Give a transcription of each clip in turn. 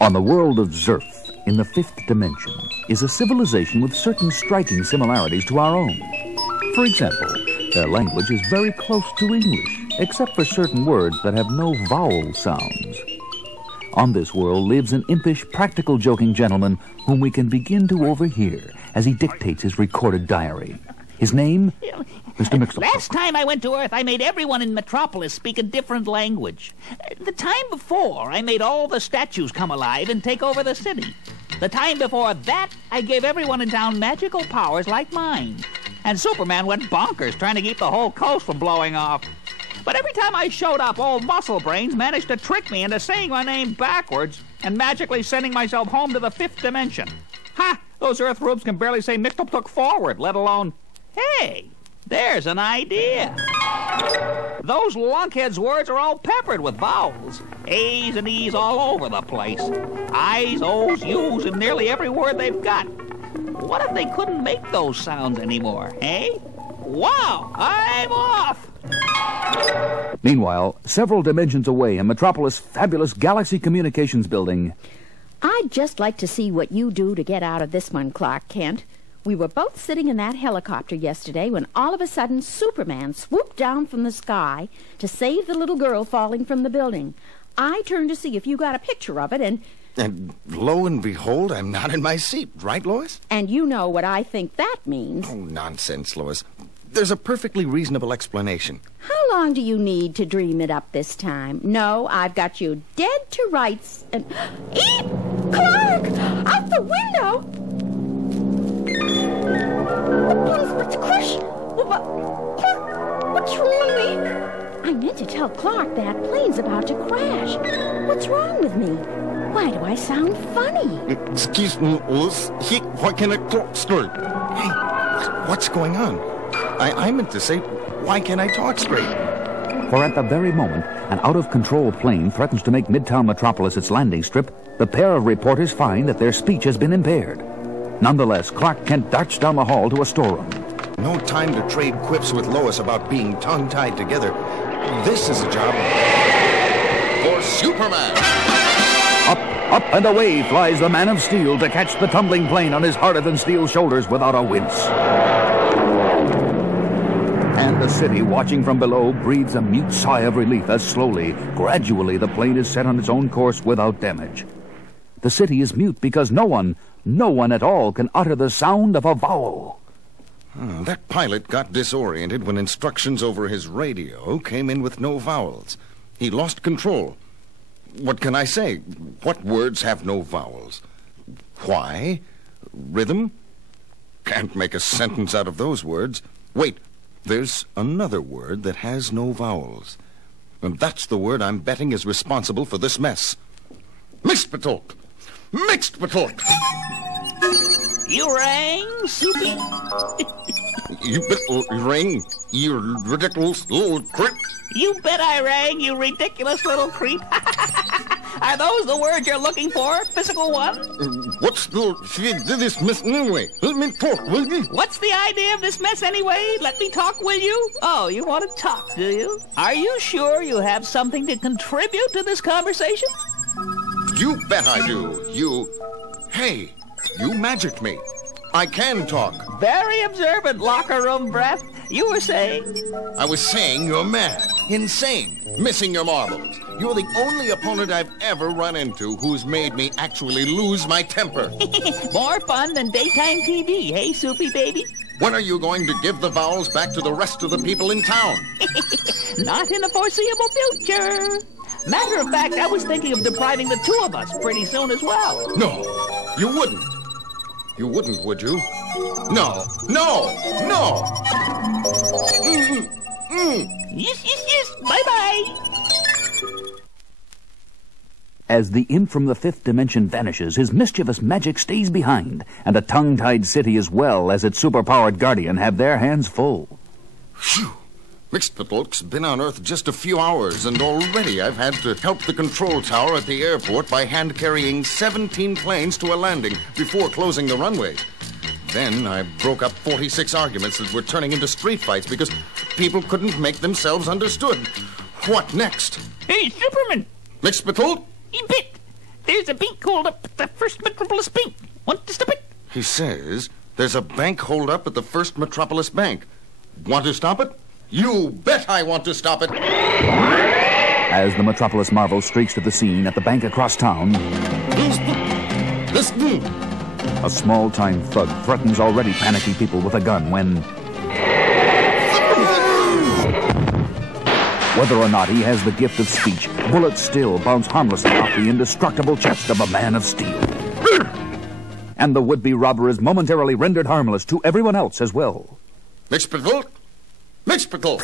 On the world of Zerf, in the fifth dimension, is a civilization with certain striking similarities to our own. For example, their language is very close to English, except for certain words that have no vowel sounds. On this world lives an impish, practical joking gentleman whom we can begin to overhear as he dictates his recorded diary. His name, Mr. Mxyzptplx. Last time I went to Earth, I made everyone in Metropolis speak a different language. The time before, I made all the statues come alive and take over the city. The time before that, I gave everyone in town magical powers like mine. And Superman went bonkers trying to keep the whole coast from blowing off. But every time I showed up, old Muscle Brains managed to trick me into saying my name backwards and magically sending myself home to the fifth dimension. Ha! Those Earth rubes can barely say Mxyzptplx forward, let alone... Hey, there's an idea. Those lunkheads' words are all peppered with vowels. A's and E's all over the place. I's, O's, U's, and nearly every word they've got. What if they couldn't make those sounds anymore, eh? Wow, I'm off! Meanwhile, several dimensions away in Metropolis' fabulous Galaxy Communications building... I'd just like to see what you do to get out of this one, Clark Kent. We were both sitting in that helicopter yesterday when all of a sudden Superman swooped down from the sky to save the little girl falling from the building. I turned to see if you got a picture of it, And lo and behold, I'm not in my seat, right, Lois? and you know what I think that means. Oh, nonsense, Lois. There's a perfectly reasonable explanation. How long do you need to dream it up this time? No, I've got you dead to rights and... Eep! Clark! Out the window! What's crush? Clark, what's wrong with me? I meant to tell Clark that plane's about to crash. What's wrong with me? Why do I sound funny? Excuse me, Lois. Why can't I talk straight? Hey, what's going on? I meant to say, why can't I talk straight? For at the very moment an out-of-control plane threatens to make Midtown Metropolis its landing strip, the pair of reporters find that their speech has been impaired. Nonetheless, Clark Kent darts down the hall to a storeroom. No time to trade quips with Lois about being tongue-tied together. This is a job for Superman. Up and away flies the Man of Steel to catch the tumbling plane on his harder-than-steel shoulders without a wince. And the city, watching from below, breathes a mute sigh of relief as slowly, gradually, the plane is set on its own course without damage. The city is mute because no one at all can utter the sound of a vowel. That pilot got disoriented when instructions over his radio came in with no vowels. He lost control. What can I say? What words have no vowels? Why? Rhythm? Can't make a sentence out of those words. Wait, there's another word that has no vowels. And that's the word I'm betting is responsible for this mess. Mxyzptplx! Mxyzptplx! You rang, Soupy? You rang, you ridiculous little creep. You bet I rang, you ridiculous little creep. Are those the words you're looking for, physical one? What's this mess anyway? Let me talk, will you? What's the idea of this mess anyway? Let me talk, will you? Oh, you want to talk, do you? Are you sure you have something to contribute to this conversation? You bet I do. Hey, you magicked me. I can talk. Very observant, locker room breath. You were saying? I was saying you're mad, insane, missing your marbles. You're the only opponent I've ever run into who's made me actually lose my temper. More fun than daytime TV, hey, Soupy baby? When are you going to give the vowels back to the rest of the people in town? Not in the foreseeable future. Matter of fact, I was thinking of depriving the two of us pretty soon as well. No, you wouldn't. You wouldn't, would you? No. Yes. Bye-bye. As the imp from the fifth dimension vanishes, his mischievous magic stays behind, and the tongue-tied city as well as its superpowered guardian have their hands full. Phew. Mxyzptplx's been on Earth just a few hours, and already I've had to help the control tower at the airport by hand-carrying 17 planes to a landing before closing the runway. Then I broke up 46 arguments that were turning into street fights because people couldn't make themselves understood. What next? Hey, Superman! Mxyzptplx? bit. There's a bank hold up at the First Metropolis Bank. Want to stop it? He says there's a bank holdup at the First Metropolis Bank. Want to stop it? You bet I want to stop it. As the Metropolis Marvel streaks to the scene at the bank across town, a small-time thug threatens already panicky people with a gun when, whether or not he has the gift of speech, bullets still bounce harmlessly off the indestructible chest of a man of steel. And the would-be robber is momentarily rendered harmless to everyone else as well. Mxyzptplx!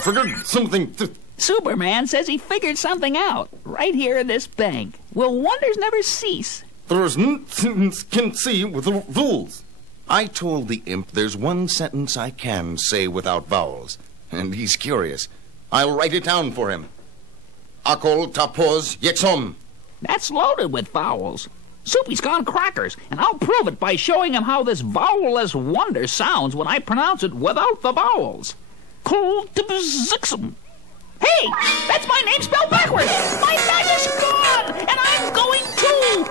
Figured something... Superman says he figured something out right here in this bank. Will wonders never cease? There's nothing can see with the rules. I told the imp there's one sentence I can say without vowels, and he's curious. I'll write it down for him. Akol tapoz yexom. That's loaded with vowels. Soupy's gone crackers, and I'll prove it by showing him how this vowelless wonder sounds when I pronounce it without the vowels. Kultibzixum. Hey, that's my name spelled backwards. My magic is gone, and I'm going too.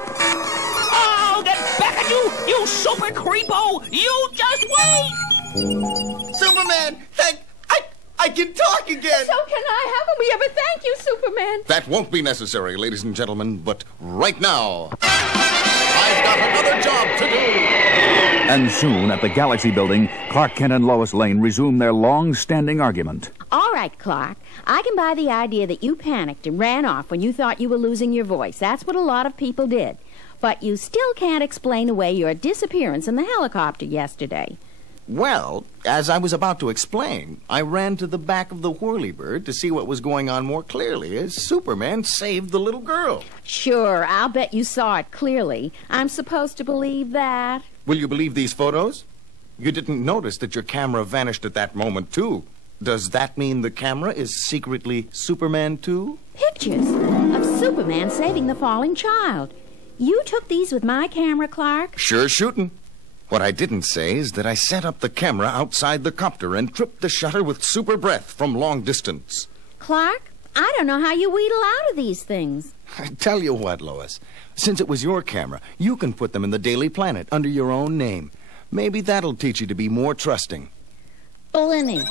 I'll get back at you, you super creepo. You just wait. Superman, I can talk again. So can I. Haven't we ever thank you, Superman? That won't be necessary, ladies and gentlemen, but right now, I've got another job to do. And soon, at the Galaxy Building, Clark Kent and Lois Lane resume their long-standing argument. All right, Clark. I can buy the idea that you panicked and ran off when you thought you were losing your voice. That's what a lot of people did. But you still can't explain away your disappearance in the helicopter yesterday. Well, as I was about to explain, I ran to the back of the Whirlybird to see what was going on more clearly as Superman saved the little girl. Sure, I'll bet you saw it clearly. I'm supposed to believe that? Will you believe these photos? You didn't notice that your camera vanished at that moment, too. Does that mean the camera is secretly Superman, too? Pictures of Superman saving the falling child. You took these with my camera, Clark? Sure shootin'. What I didn't say is that I set up the camera outside the copter and tripped the shutter with super breath from long distance. Clark, I don't know how you wheedle out of these things. I tell you what, Lois. Since it was your camera, you can put them in the Daily Planet under your own name. Maybe that'll teach you to be more trusting. Blimey.